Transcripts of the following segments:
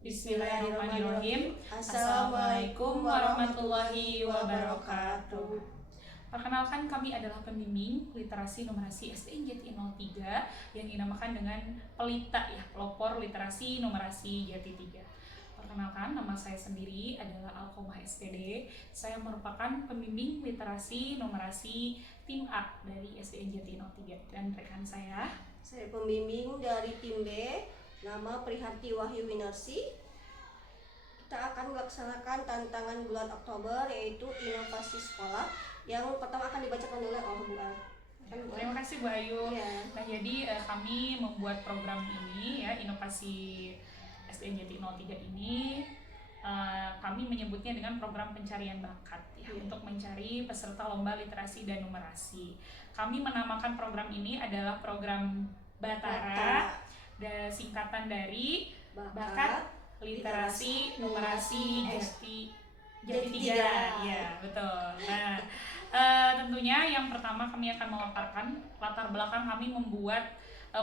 Bismillahirrahmanirrahim. Assalamualaikum warahmatullahi wabarakatuh. Perkenalkan, kami adalah pembimbing literasi numerasi SDN Jati 03 yang dinamakan dengan Pelita ya, pelopor literasi numerasi Jati 3. Perkenalkan, nama saya sendiri adalah Alkomah SPD. Saya merupakan pembimbing literasi numerasi tim A dari SDN Jati 03, dan rekan saya pembimbing dari tim B, nama Priharti Wahyu Winarsi. Kita akan melaksanakan tantangan bulan Oktober, yaitu inovasi sekolah, yang pertama akan dibacakan oleh Bu Al. Terima kasih Bu Ayu. Ya. Nah, jadi kami membuat program ini ya, inovasi SDN Jati 03 ini kami menyebutnya dengan program pencarian bakat ya, untuk mencari peserta lomba literasi dan numerasi. Kami menamakan program ini adalah program Batara, singkatan dari Bakat Literasi Numerasi Jati 3 ya, betul. Nah, tentunya yang pertama kami akan memaparkan latar belakang kami membuat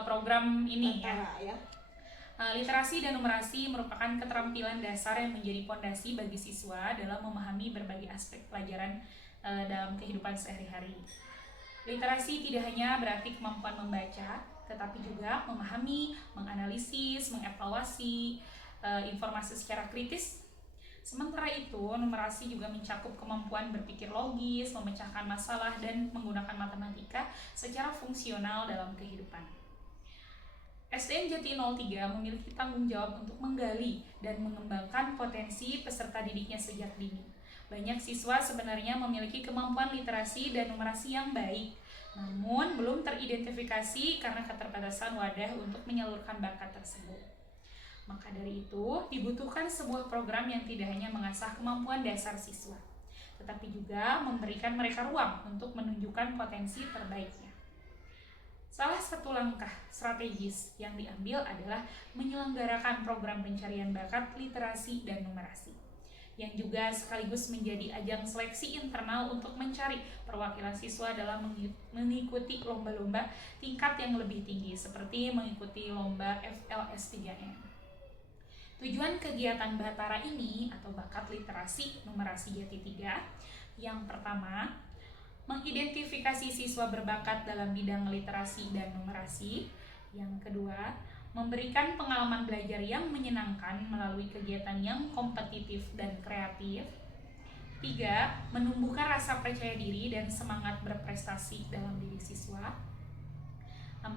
program ini ya. Literasi dan numerasi merupakan keterampilan dasar yang menjadi fondasi bagi siswa dalam memahami berbagai aspek pelajaran dalam kehidupan sehari-hari. Literasi tidak hanya berarti kemampuan membaca, tetapi juga memahami, menganalisis, mengevaluasi informasi secara kritis. Sementara itu, numerasi juga mencakup kemampuan berpikir logis, memecahkan masalah, dan menggunakan matematika secara fungsional dalam kehidupan. SDN Jati 03 memiliki tanggung jawab untuk menggali dan mengembangkan potensi peserta didiknya sejak dini. Banyak siswa sebenarnya memiliki kemampuan literasi dan numerasi yang baik, namun belum teridentifikasi karena keterbatasan wadah untuk menyalurkan bakat tersebut. Maka dari itu, dibutuhkan sebuah program yang tidak hanya mengasah kemampuan dasar siswa, tetapi juga memberikan mereka ruang untuk menunjukkan potensi terbaiknya. Salah satu langkah strategis yang diambil adalah menyelenggarakan program pencarian bakat literasi dan numerasi, yang juga sekaligus menjadi ajang seleksi internal untuk mencari perwakilan siswa dalam mengikuti lomba-lomba tingkat yang lebih tinggi, seperti mengikuti lomba FLS 3N. Tujuan kegiatan Batara ini atau Bakat Literasi Numerasi Jati 3, yang pertama, mengidentifikasi siswa berbakat dalam bidang literasi dan numerasi. Yang kedua, memberikan pengalaman belajar yang menyenangkan melalui kegiatan yang kompetitif dan kreatif. 3. Menumbuhkan rasa percaya diri dan semangat berprestasi dalam diri siswa. 4.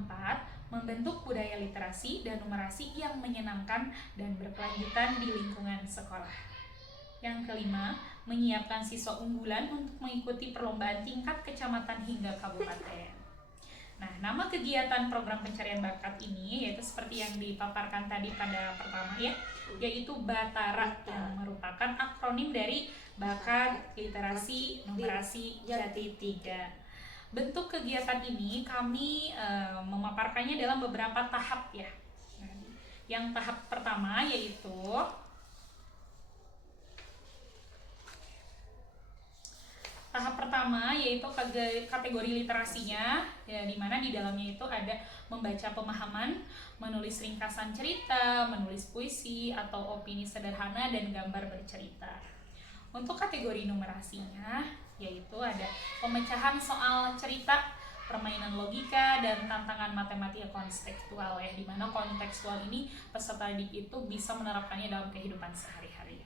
Membentuk budaya literasi dan numerasi yang menyenangkan dan berkelanjutan di lingkungan sekolah. Yang kelima, menyiapkan siswa unggulan untuk mengikuti perlombaan tingkat kecamatan hingga kabupaten. Nah, nama kegiatan program pencarian bakat ini yaitu seperti yang dipaparkan tadi pada pertama ya, yaitu Batara, yang merupakan akronim dari Bakat Literasi Numerasi Jati 3. Bentuk kegiatan ini kami memaparkannya dalam beberapa tahap ya. Yang tahap pertama yaitu kategori literasinya ya, di mana di dalamnya itu ada membaca pemahaman, menulis ringkasan cerita, menulis puisi atau opini sederhana, dan gambar bercerita. Untuk kategori numerasinya yaitu ada pemecahan soal cerita, permainan logika, dan tantangan matematika kontekstual ya, di mana kontekstual ini peserta didik itu bisa menerapkannya dalam kehidupan sehari-hari.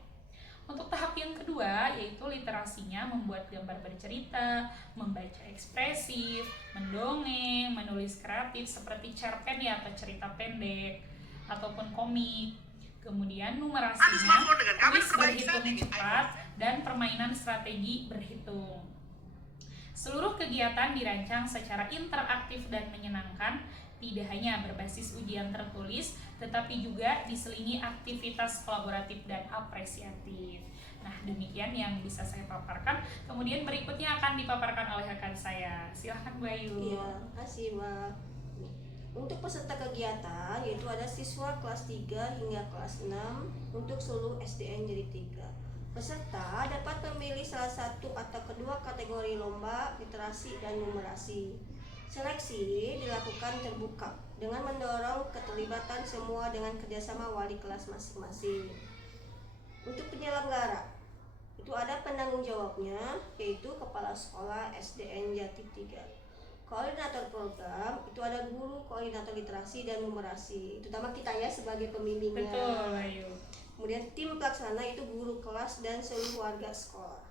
Untuk tahap yang kedua yaitu literasinya membuat gambar bercerita, membaca ekspresif, mendongeng, menulis kreatif seperti cerpen ya, atau cerita pendek ataupun komik. Kemudian numerasinya tulis berhitung cepat dan permainan strategi berhitung. Seluruh kegiatan dirancang secara interaktif dan menyenangkan, tidak hanya berbasis ujian tertulis, tetapi juga diselingi aktivitas kolaboratif dan apresiatif. Nah, demikian yang bisa saya paparkan. Kemudian berikutnya akan dipaparkan oleh rekan saya. Silahkan Bu Ayu. Iya, kasih Mbak. Untuk peserta kegiatan yaitu ada siswa kelas 3 hingga kelas 6 untuk seluruh SDN Jati 3. Peserta dapat memilih salah satu atau kedua kategori lomba literasi dan numerasi. Seleksi dilakukan terbuka dengan mendorong keterlibatan semua dengan kerjasama wali kelas masing-masing. Untuk penyelenggara, itu ada penanggung jawabnya, yaitu Kepala Sekolah SDN Jati 3. Koordinator program, itu ada guru, koordinator literasi dan numerasi, terutama kita ya sebagai pembimbingnya. Betul, ayo. Kemudian tim pelaksana itu guru kelas dan seluruh warga sekolah.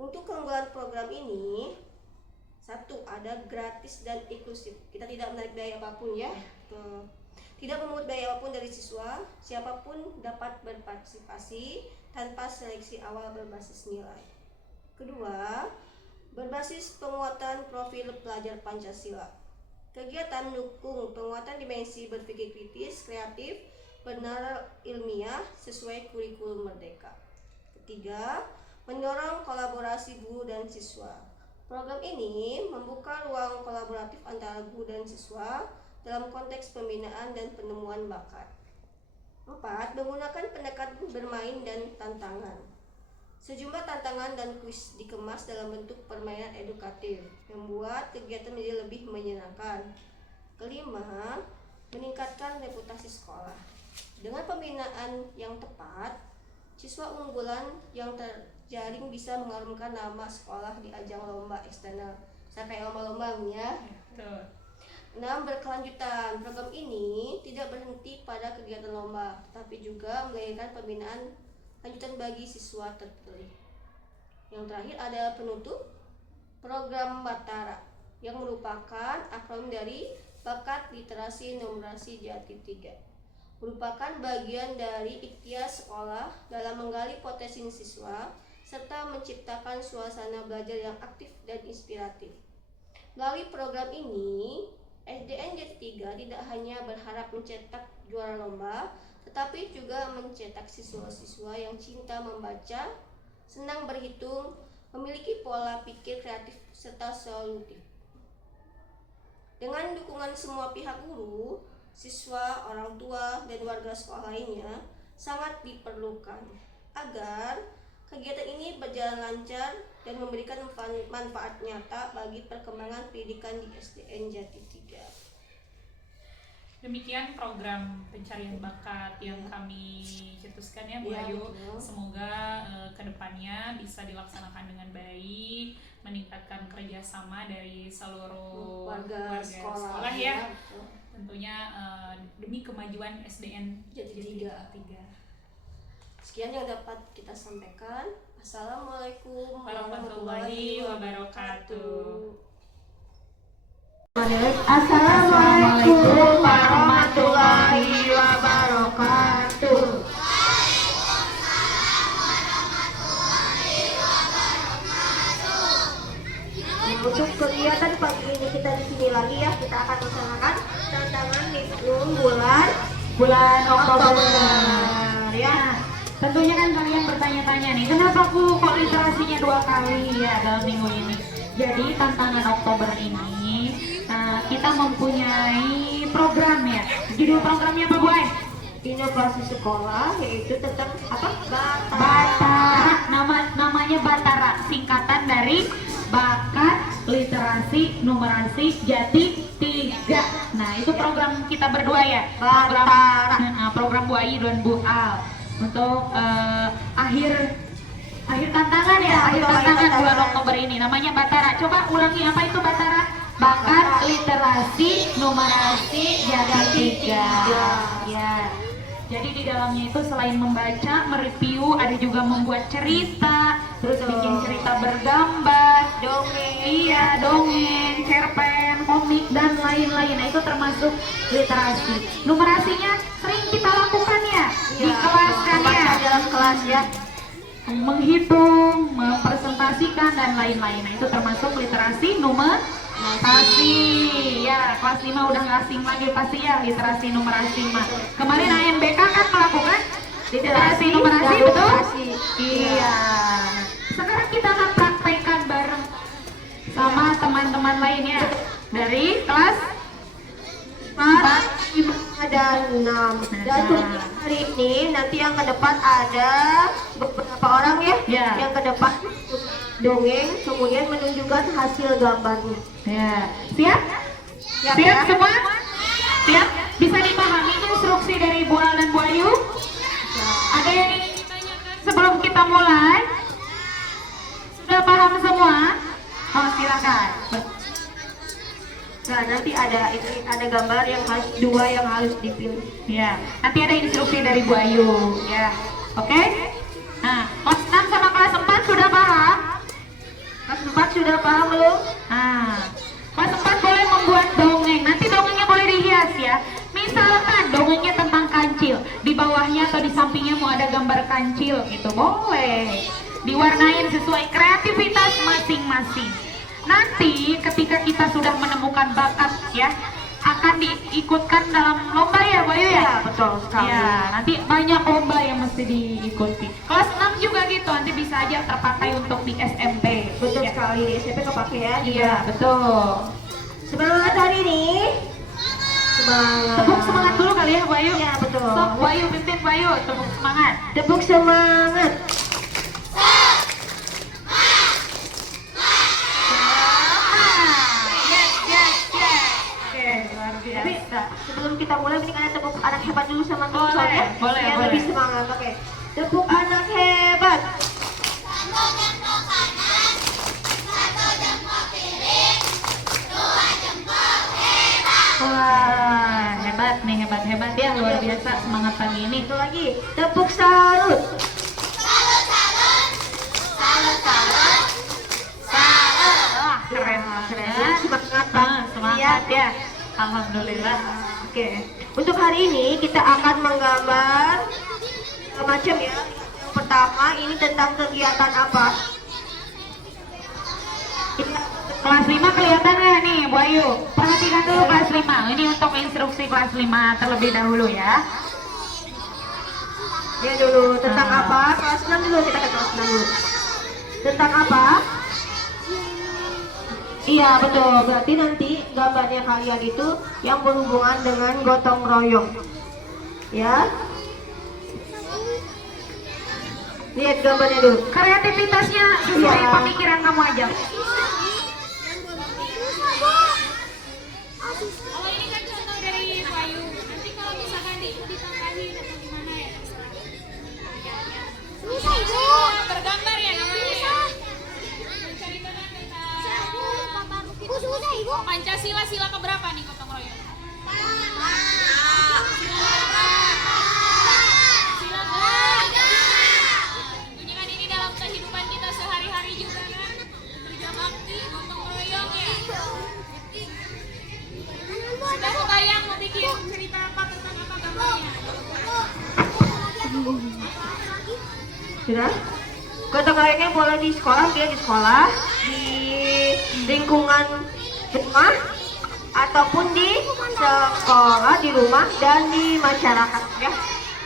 Untuk keunggulan program ini, satu, ada gratis dan inklusif. Kita tidak menarik biaya apapun ya. Tidak memungut biaya apapun dari siswa. Siapapun dapat berpartisipasi tanpa seleksi awal berbasis nilai. Kedua, berbasis penguatan profil pelajar Pancasila. Kegiatan mendukung penguatan dimensi berpikir kritis, kreatif, benar ilmiah sesuai kurikulum merdeka. Ketiga, mendorong kolaborasi guru dan siswa. Program ini membuka ruang kolaboratif antara guru dan siswa dalam konteks pembinaan dan penemuan bakat. 4. Menggunakan pendekatan bermain dan tantangan. Sejumlah tantangan dan kuis dikemas dalam bentuk permainan edukatif, membuat kegiatan menjadi lebih menyenangkan. Kelima, meningkatkan reputasi sekolah. Dengan pembinaan yang tepat, siswa unggulan yang terjaring bisa mengharumkan nama sekolah di ajang lomba eksternal. Sampai lomba-lomba ya. Betul. 6. Berkelanjutan. Program ini tidak berhenti pada kegiatan lomba, tetapi juga melahirkan pembinaan lanjutan bagi siswa terpilih. Yang terakhir ada penutup, program Batara, yang merupakan akronim dari Bakat Literasi Numerasi Jati 3. Merupakan bagian dari ikhtiar sekolah dalam menggali potensi siswa serta menciptakan suasana belajar yang aktif dan inspiratif. Melalui program ini, SDN Jati 3 tidak hanya berharap mencetak juara lomba, tetapi juga mencetak siswa-siswa yang cinta membaca, senang berhitung, memiliki pola pikir kreatif serta solutif. Dengan dukungan semua pihak guru, siswa, orang tua, dan warga sekolah lainnya sangat diperlukan agar kegiatan ini berjalan lancar dan memberikan manfaat nyata bagi perkembangan pendidikan di SDN Jati 3. Demikian program pencarian bakat yang kami cetuskan ya Bu Ayu. Semoga kedepannya bisa dilaksanakan dengan baik, meningkatkan kerjasama dari seluruh warga sekolah ya. Tentunya demi kemajuan SDN Jati 3. Sekian yang dapat kita sampaikan. Assalamualaikum warahmatullahi wabarakatuh. Assalamualaikum warahmatullahi wabarakatuh. Untuk kegiatan pagi ini kita di sini lagi ya, kita akan melaksanakan tantangan minggu bulan Oktober ya. Tentunya kan kalian bertanya-tanya nih, kenapa Bu kok literasinya 2 kali ya dalam minggu ini? Jadi tantangan Oktober ini kita mempunyai program ya. Judul programnya apa Bu Ai? Inovasi sekolah, yaitu tentang apa? Batara. Namanya Batara, singkatan dari Bakat Literasi Numerasi Jati 3. Nah, itu program kita berdua ya. Program Bu Ayu dan Bu Al untuk akhir tantangan ya, akhir tantangan bulan Oktober ini. Namanya Batara. Coba ulangi, apa itu Batara? Bakat Literasi Numerasi Jati 3. Ya. Jadi di dalamnya itu selain membaca, mereview, ada juga membuat cerita, terus bikin cerita bergambar, dongeng, cerpen, komik dan lain-lain. Nah, itu termasuk literasi. Numerasinya sering kita lakukan ya di kelas kan ya, dalam kelas ya. Menghitung, mempresentasikan dan lain-lain. Nah, itu termasuk literasi numerasi. Ya, kelas 5 udah nggak asing lagi pasti ya literasi numerasi mah. Kemarin ANBK kan melakukan literasi numerasi, betul? Iya. Sekarang kita akan praktekkan bareng sama teman-teman lainnya dari kelas 4, 5, dan 6. Dan untuk hari ini nanti yang ke depan ada beberapa orang ya, yang ke depan dongeng, kemudian menunjukkan hasil gambarnya. Ya, siap? Siap semua? Siap? Bisa dipahami instruksi dari Bu Al dan Bu Ayu? Ada yang ingin ditanyakan sebelum kita mulai? Sudah paham semua? Oh, silakan. Nah, nanti ada gambar yang harus dua yang harus dipilih. Ya, nanti ada instruksi dari Bu Ayu. Ya, oke? Nah, kelas 6 sama kelas 4 sudah paham? Kelas 4 sudah paham belum? Nah, kelas 4 boleh membuat dongeng. Nanti dongengnya boleh dihias ya. Misalkan dongengnya tentang kancil, di bawahnya atau di sampingnya mau ada gambar kancil gitu, boleh. Diwarnain sesuai kreativitas masing-masing. Nanti ketika kita sudah menemukan bakat ya, akan diikutkan dalam lomba ya, Bayu ya? Betul sekali. Ya, nanti banyak lomba yang mesti diikuti. Kelas 6 juga gitu, nanti bisa aja terpakai untuk di SMP. Betul Ya. sekali, di SMP kepake ya. Iya, betul. Semangat hari ini. Semangat. Tepuk semangat dulu kali ya, Bayu. Iya, betul. Sok, Bayu, pimpin Bayu, tepuk semangat. Tepuk semangat. Yes, yes, yes. Oke, luar Tapi biasa. sebelum kita mulai, ini kalian tepuk anak hebat dulu sama Boleh, teman ya. boleh, Biar boleh. lebih semangat. Oke. Tepuk anak hebat. Wah, hebat nih, hebat ya, luar biasa semangat pagi ini. Itu lagi. Tepuk salut. Wah, keren Keren banget. ya, semangat Semangat ya. Alhamdulillah. Oke. Untuk hari ini kita akan menggambar macam ya. Yang pertama ini tentang kegiatan apa? Ini Kelas 5 kelihatan nggak nih, Bu Ayu? Perhatikan dulu kelas 5. Ini untuk instruksi kelas 5 terlebih dahulu ya. dia dulu tentang Ah. apa? Kelas 6 dulu, kita ke kelas 6 dulu. Tentang apa? Iya betul, berarti nanti gambarnya kalian itu yang berhubungan dengan gotong royong. Ya. Lihat gambarnya dulu. Kreativitasnya sesuai Iya. pemikiran kamu aja. Kalau ini kan contoh dari Bayu. Nanti kalau misalkan ditambahin atau gimana ya? Bisa itu. Bergambar ya namanya. Menceritakan tentang Pancasila sila keberapa nih gotong royong? Sila tentunya kan ini dalam kehidupan kita sehari-hari juga kan. Kerja bakti, gotong royong ya. Sudah kebayang mau bikin cerita apa tentang apa gambarnya? Sudah? Gotong royongnya boleh di sekolah, pilih di sekolah, di lingkungan rumah, ataupun di sekolah, di rumah, dan di masyarakat ya.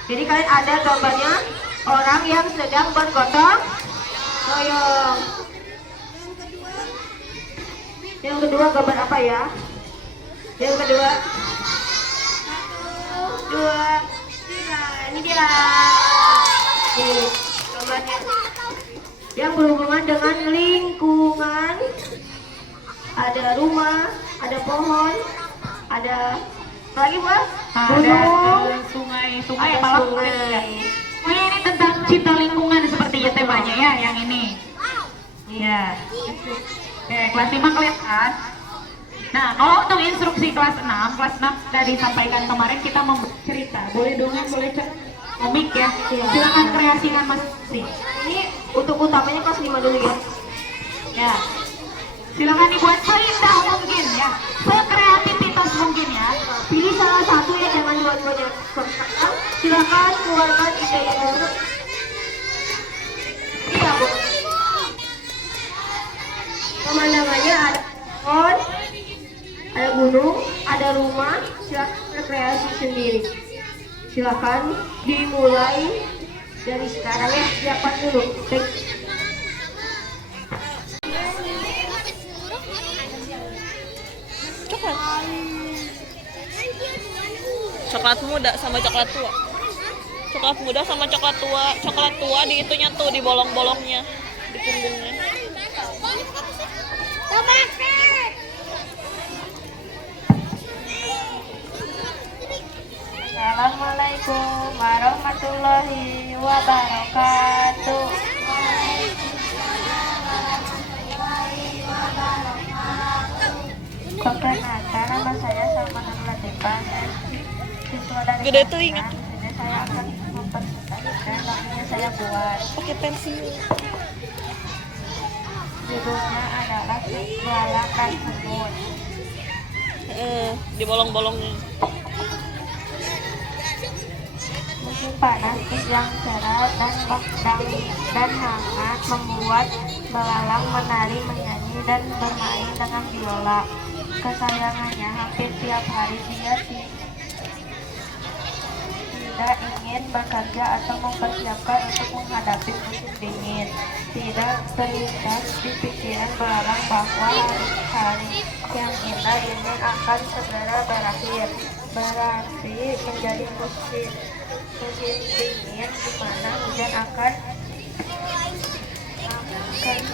Jadi kalian ada gambarnya orang yang sedang bergotong royong. Yang kedua gambar apa ya? Yang kedua, dua, tiga, ini dia. Nih, gambarnya. Yang berhubungan dengan lingkungan, ada rumah, ada pohon, ada apa lagi Bu? Gunung, sungai ada malah sungai. ya. Oh, ini tentang cipta lingkungan sepertinya temanya ya, yang ini. Iya. Oke, kelas 5 kelihatan. Nah, kalau untuk instruksi kelas 6 sudah disampaikan kemarin, kita membuat cerita. Boleh dongeng, boleh komik ya. Iya. Silakan kreasikan masing-masing. Ini untuk utamanya kelas 5 dulu ya. Ya. Silakan dibuat seindah mungkin ya. Sekreativitas mungkin ya. Pilih salah satu ya, jangan dua-duanya. Silakan keluarkan idenya dulu. Iya Bu. Pemandangannya ada pohon, ada gunung, ada rumah. Silakan berkreasi sendiri. Silakan dimulai dari sekarang ya. Siapkan dulu. Coklat muda sama coklat tua. Coklat muda sama coklat tua. Coklat tua di itunya tuh, di bolong-bolongnya, di punggungnya. Assalamualaikum warahmatullahi wabarakatuh. Perkenalkan, nama saya Salman Latifah, siswa dari Gede tuh ingat. Di sini saya akan mempresentasikan lagunya saya buat. Pakai pensil. Judulnya adalah Belalang dan Semut. Di bolong-bolongnya. Musim panas yang cerah dan hangat membuat belalang menari, menyanyi, dan bermain dengan biola kesayangannya. Hampir tiap hari dia tidak ingin bekerja atau mempersiapkan untuk menghadapi musim dingin. Tidak terlintas di pikiran belalang bahwa hari-hari yang indah ini akan segera berakhir. Berarti menjadi musim dingin di mana hujan akan sering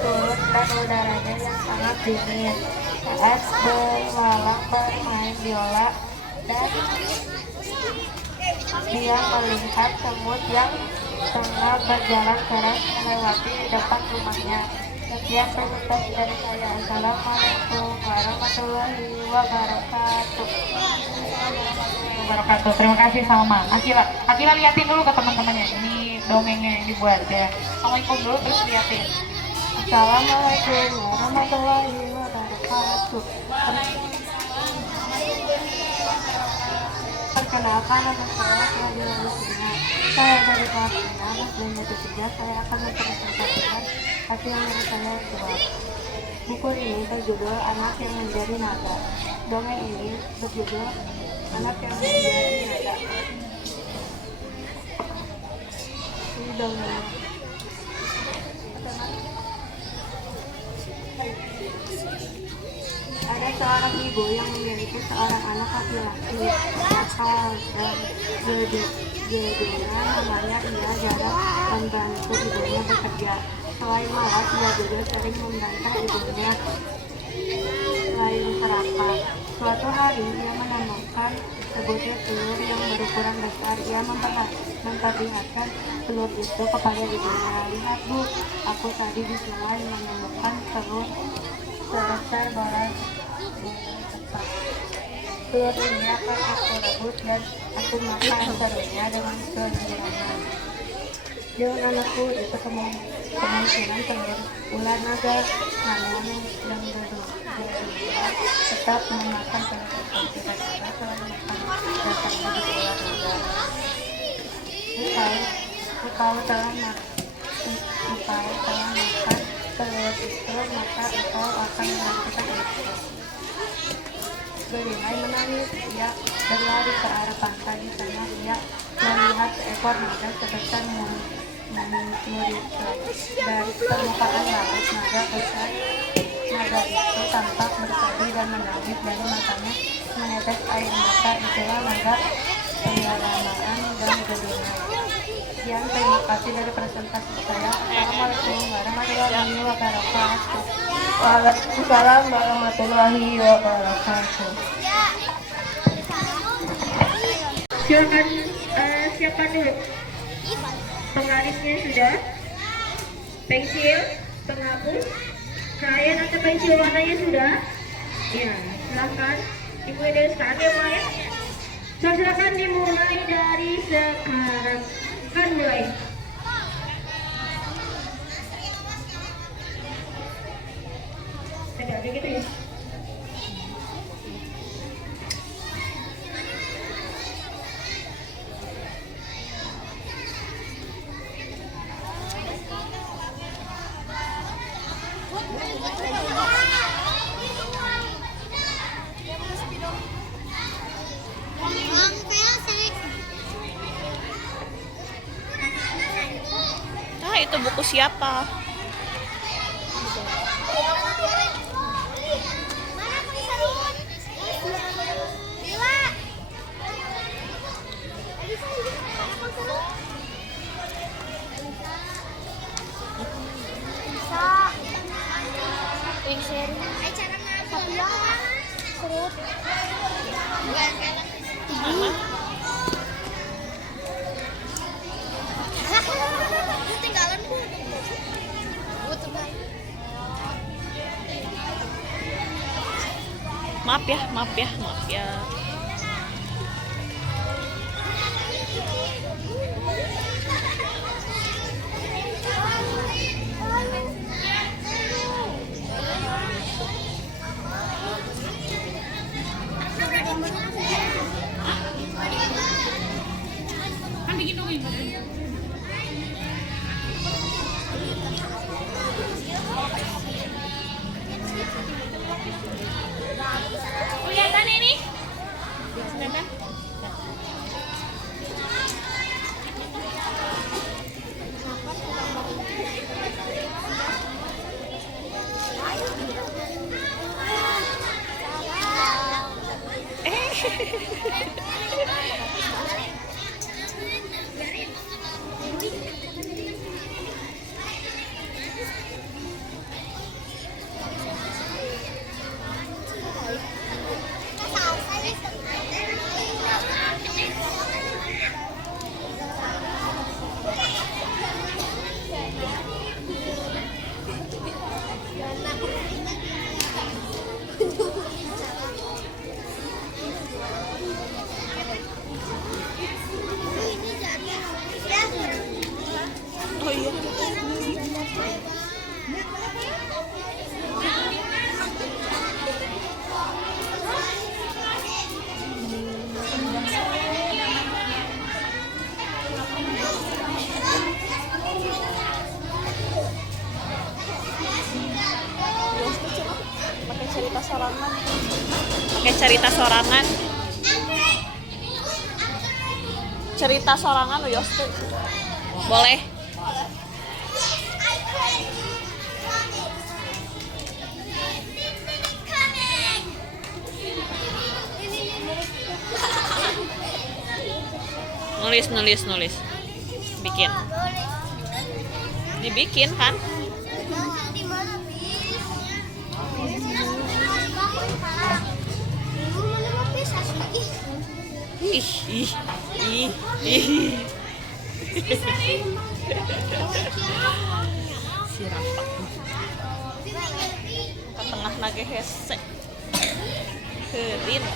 turun dan udaranya yang sangat dingin. Saat belalang bermain biola dan dia melihat semut yang tengah berjalan keras melewati di depan rumahnya. Sekian presentasi dari saya. Assalamualaikum warahmatullahi wabarakatuh. Terima kasih Salma. Akila liatin dulu ke teman-temannya. Ini dongengnya yang dibuat ya. Assalamualaikum dulu terus liatin. Assalamualaikum warahmatullahi wabarakatuh. Perkenalkan, nama saya Fadila Rusina. Saya dari kelas 6 dan metode 3. Saya akan mempresentasikan hasil yang saya buat. Buku ini berjudul Anak yang Menjadi Naga. Dongeng ini berjudul Anak yang Menjadi Naga. Ini dongeng. Ada seorang ibu yang memiliki seorang anak laki-laki nakal dan jadinya namanya ia jarang membantu ibunya bekerja. Selain malas, ia juga sering membantah ibunya selain serakah. Suatu hari ia menemukan sebutir telur yang berukuran besar. Ia memperlihatkan telur itu kepada ibunya. Lihat bu, aku tadi di sungai menemukan telur sebesar bola tepat. Telur ini akan aku rebus dan aku makan serunya dengan kegembiraan. Dengan anakku itu kemungkinan telur ular naga, namun yang berdua tetap memakan telur itu. Tiba-tiba setelah makan datang lagi ular naga. Engkau telah makan telur itu, maka engkau akan melakukan itu. Belinai menangis, ia berlari ke arah pantai. Di sana ia melihat seekor naga sebesar dari permukaan laut. Naga besar, naga itu tampak bersedih dan menangis, dari matanya menetes air mata. Itulah naga penyelamaan dan gedungan. Sekian, terima kasih dari presentasi saya. Assalamualaikum warahmatullahi wabarakatuh. Waalaikumsalam warahmatullahi wabarakatuh. Silakan siapkan dulu. Penggarisnya sudah, pensil, penghapus, krayon atau pensil warnanya sudah. Ya, silakan dimulai dari sekarang ya, Maya. Silakan dimulai dari sekarang. Kan mulai. Ada gitu ya. Itu buku siapa? Mama? Maaf ya, maaf ya, maaf ya. Kan bikin dong ini. Kelihatan ini? Oh iya. Pakai cerita sorangan. Pakai cerita sorangan. Cerita sorangan Uyos tuh. Boleh. Nulis. Bikin. Dibikin kan? Ih. Si rapat. Ke tengah nage hese. Keurin.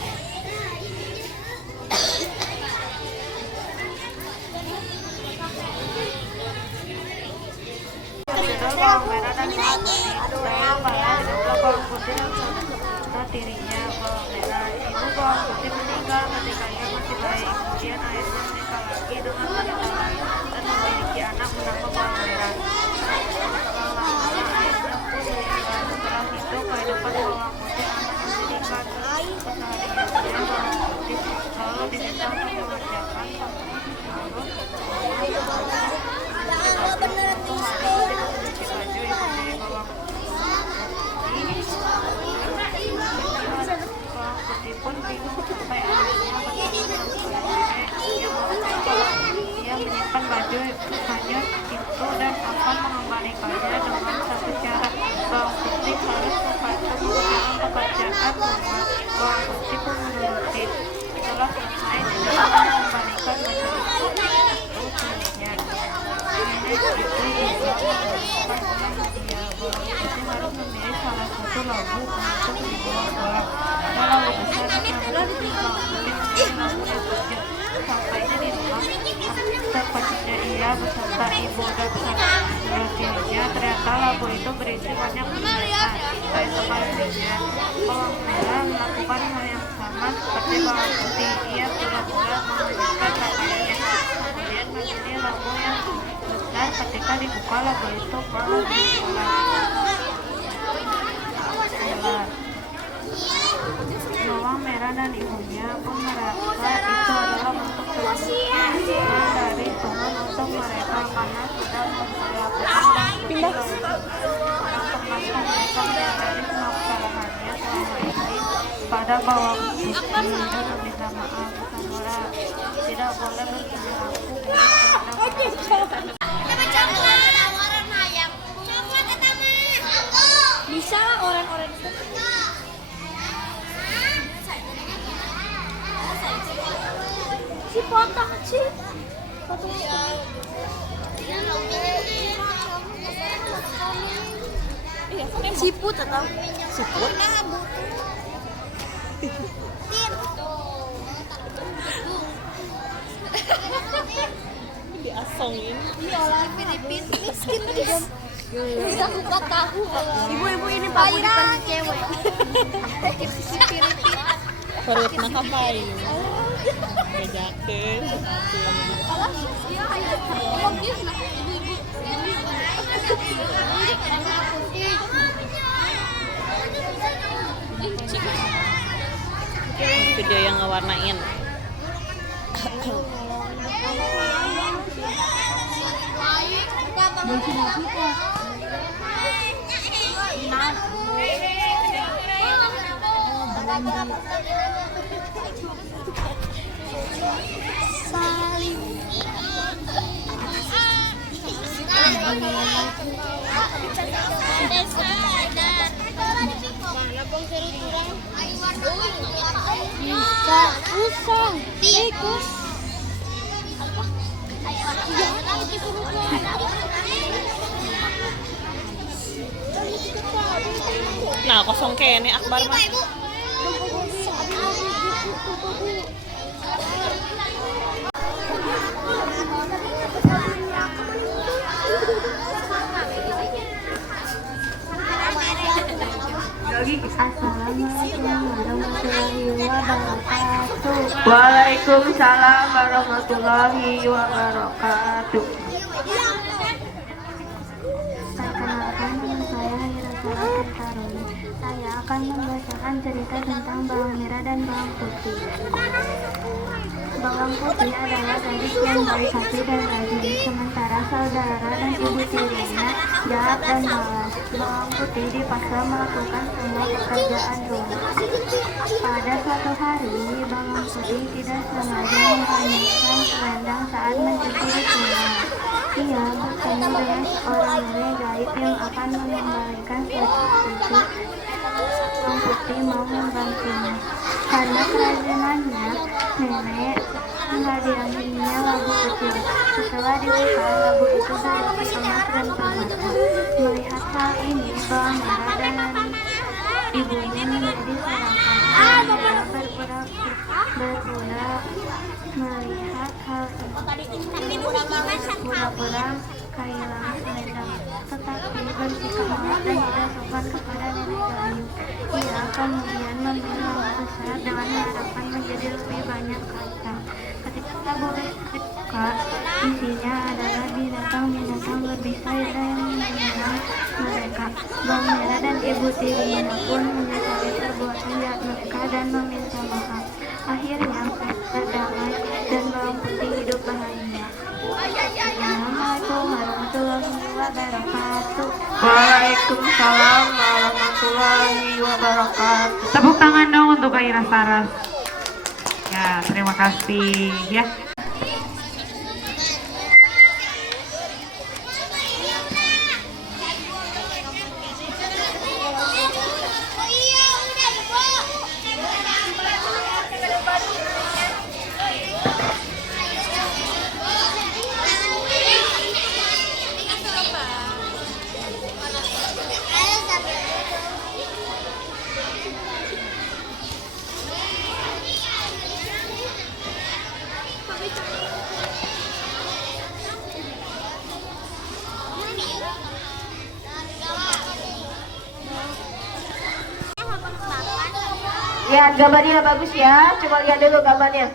Bawang merah dan bawang putih, bawang merah bawang putih serta tirinya bawang merah. Ibu bawang putih meninggal ketika ia masih bayi. Kemudian ayahnya menikah lagi dengan wanita lain dan memiliki anak bernama bawang merah. Setelah lama ayahnya pun meninggal. Setelah itu kehidupan bawang putih amat menyedihkan. Kesehariannya bawang putih selalu diminta untuk mengerjakan pun bingung sampai akhirnya ia menyimpan baju hanya itu dan akan mengembalikannya dengan satu syarat. Bawang putih harus membantu mengerjakan pekerjaan rumah. Bawang putih pun menuruti. Setelah selesai tidak akan mengembalikan baju itu miliknya. Nenek itu juga mengatakan dia bawang putih harus memilih salah satu labu untuk dibuang-buang. Lalu besar bawang putih menjadi labu yang kecil. Sampainya di rumah, terpacunya ia beserta ibu dan saudara tirinya. Ternyata labu itu berisi banyak binatang. Baik sebaliknya, bawang merah melakukan hal yang sama seperti bawang putih. Ia pura-pura menunjukkan pakaiannya. Kemudian memilih labu yang besar. Ketika dibuka labu itu malah bawang merah dan ibunya pun merasa itu adalah bentuk terima dari Tuhan untuk mereka karena sudah memperlakukan pindah orang termasuk mereka menyadari semua kesalahannya selama ini pada bawang putih dan meminta maaf. Samura tidak boleh berperilaku Bisa orang-orang itu. Si potong sih. Potong itu. Iya, kan emang. Siput atau? Siput. Diasongin. Ibu-ibu ini bagus dipanggil cewek. Perutna kapain. Bejakeun. Itu dia yang ngewarnain. Nah, kosong kene Akbar mah. Waalaikumsalam warahmatullahi wabarakatuh. Perkenalkan, nama saya Hira Sarah Karuni. Saya akan membacakan cerita tentang bawang merah dan bawang putih. Bawang putih adalah gadis yang baik hati dan rajin, sementara saudara dan ibu tirinya jahat dan malas. Bawang putih dipaksa melakukan semua pekerjaan rumah. Pada suatu hari, bawang putih tidak sengaja menghanyutkan selendang saat mencuci di sungai. Ia bertemu dengan seorang nenek gaib yang akan mengembalikan selendang itu. Bawang putih mau membantunya. Karena kerajinannya, nenek menghadiahnya labu kecil. Setelah dibuka, labu itu berisi emas dan permata. Melihat hal ini, bawang merah dan ibunya menjadi serakah. Berpura melihat hal ini. Pura-pura kehilangan selendang, tetapi bersikap marah dan tidak sopan kepada nenek gaib. Ia kemudian membeli labu besar dengan harapan menjadi lebih banyak harta. Ketika labu dibuka, isinya adalah binatang-binatang berbisa yang menyerang mereka. Bawang merah dan ibu tirinya pun menyesali perbuatan jahat mereka dan meminta maaf. Akhirnya mereka berdamai dan bawang putih hidup bahagia. Assalamualaikum warahmatullahi wabarakatuh. Waalaikumsalam warahmatullahi wabarakatuh. Tepuk tangan dong untuk Kak Ira Saras. Ya, terima kasih ya. Lihat gambarnya bagus ya. Coba lihat dulu gambarnya.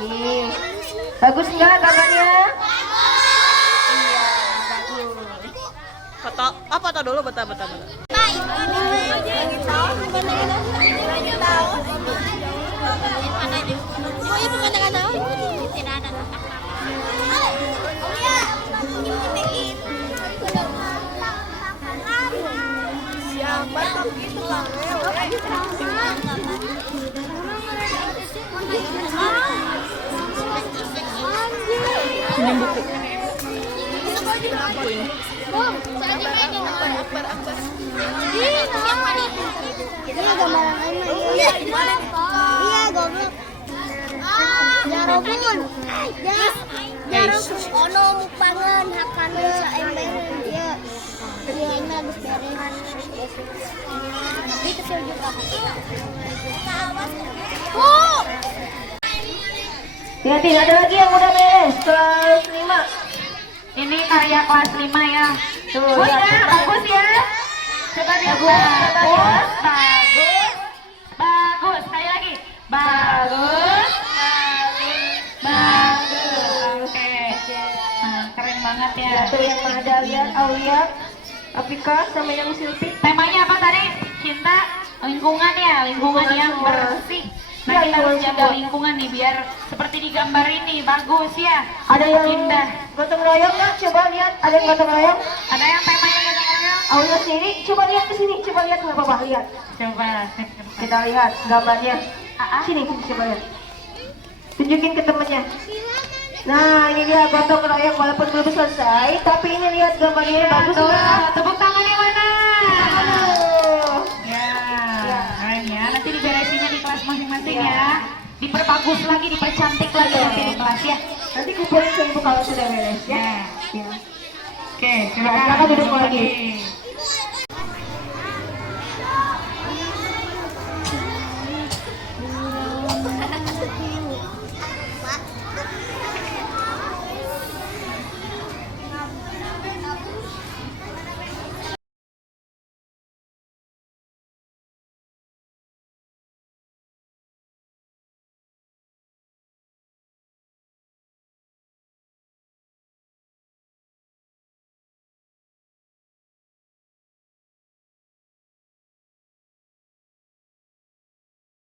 Nih. Bagus nggak gambarnya? Iya, bagus. Foto apa foto dulu beta. Ini buku. Buku ini. Iya, goblok. Jarobun. Jarobun. Ono mupangan hakana sa emberen dia. Diana geus beres. Tapi kecil juga. Ya, tidak ada lagi yang udah beres. Kelas 5. Ini karya kelas 5 ya. Tuh, Oh lihat. ya, bagus ya. Coba lihat. Bagus, bagus, bagus. Sekali lagi. Bagus, bagus, bagus. Oke. Nah, keren banget ya. Ya, tuh yang ada lihat Aulia, Apika sama yang Silpi. Temanya apa tadi? Cinta lingkungan ya, lingkungan yang bersih. Nah, Ya, kita harus lingkungan jaga juga. lingkungan nih biar seperti di gambar ini, bagus ya. Ada yang indah. gotong royong nggak? Coba lihat. Ada yang gotong royong? Ada yang temanya gotong-royong? Aulia sini. Coba lihat ke sini. Coba lihat nggak apa-apa. Lihat. Coba. Kita lihat gambarnya. Sini, coba lihat. Tunjukin ke temennya. Nah, ini dia gotong royong walaupun belum selesai, tapi ini lihat gambarnya bagus Tuh, nggak? tepuk tangan yang mana? Aduh. Ya, keren ya. Nanti diberesinnya di kelas masing-masing ya. Diperbagus lagi, dipercantik lagi nanti di kelas ya. Nanti kumpulin ke ibu kalau sudah beres ya. Ya. Ya. Oke, Silakan duduk lagi.